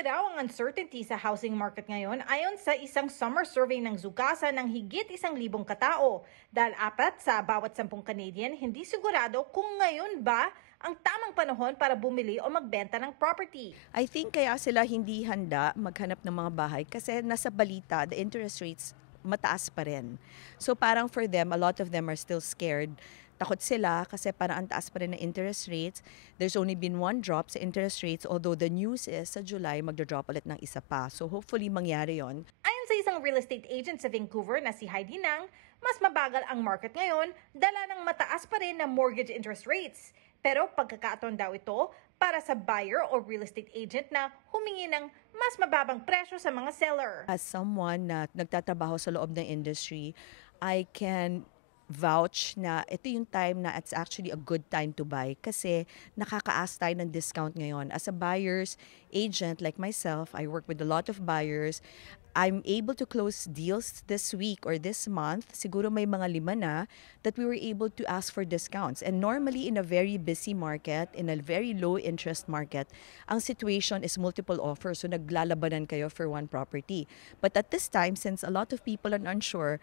Malaki raw ang uncertainty sa housing market ngayon ayon sa isang summer survey ng Zugasa ng higit 1,000 katao. Dahil 4 sa bawat 10 Canadian hindi sigurado kung ngayon ba ang tamang panahon para bumili o magbenta ng property. I think kaya sila hindi handa maghanap ng mga bahay kasi nasa balita, the interest rates mataas pa rin. So parang for them, a lot of them are still scared. Takot sila kasi parang ang taas pa rin ng interest rates. There's only been one drop sa interest rates, although the news is sa July magdodrop ulit ng isa pa. So hopefully mangyari yon. Ayon sa isang real estate agent sa Vancouver na si Heidi Nang, mas mabagal ang market ngayon dala ng mataas pa rin na mortgage interest rates. Pero pagkakataon daw ito para sa buyer o real estate agent na humingi ng mas mababang presyo sa mga seller. As someone na nagtatrabaho sa loob ng industry, I can vouch na ito yung time na it's actually a good time to buy kasi nakaka-ask tayo ng discount ngayon. As a buyer's agent like myself, I work with a lot of buyers. I'm able to close deals this week or this month. Siguro may mga 5 na that we were able to ask for discounts. And normally in a very busy market, in a very low interest market, ang situation is multiple offers. So naglalabanan kayo for one property. But at this time, since a lot of people are unsure,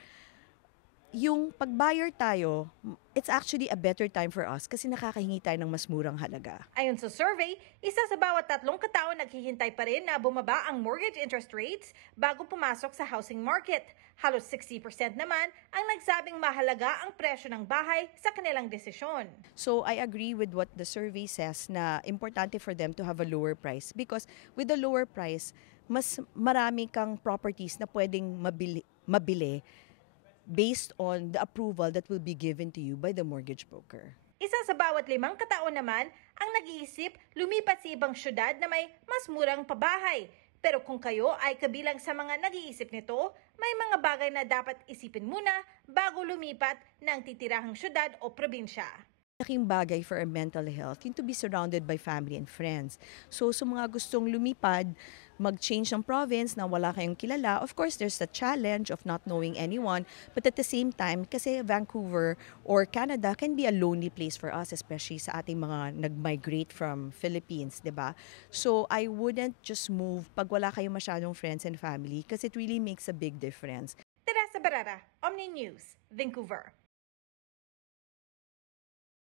yung pag-buyer tayo, it's actually a better time for us kasi nakakahingi tayo ng mas murang halaga. Ayon sa survey, isa sa bawat 3 katao naghihintay pa rin na bumaba ang mortgage interest rates bago pumasok sa housing market. Halos 60% naman ang nagsabing mahalaga ang presyo ng bahay sa kanilang desisyon. So I agree with what the survey says na importante for them to have a lower price because with the lower price, mas marami kang properties na pwedeng mabili based on the approval that will be given to you by the mortgage broker. Isa sa bawat 5 katao naman ang nag-iisip lumipat sa ibang syudad na may mas murang pabahay. Pero kung kayo ay kabilang sa mga nag-iisip nito, may mga bagay na dapat isipin muna bago lumipat ng titirahang syudad o probinsya. Malaking bagay for our mental health, yung to be surrounded by family and friends. So sa mga gustong lumipad, mag-change ng province na wala kayong kilala, of course there's the challenge of not knowing anyone, but at the same time, kasi Vancouver or Canada can be a lonely place for us, especially sa ating mga nag-migrate from Philippines, di ba? So I wouldn't just move pag wala kayong masyadong friends and family because it really makes a big difference. Teresa Barrera, Omni News, Vancouver.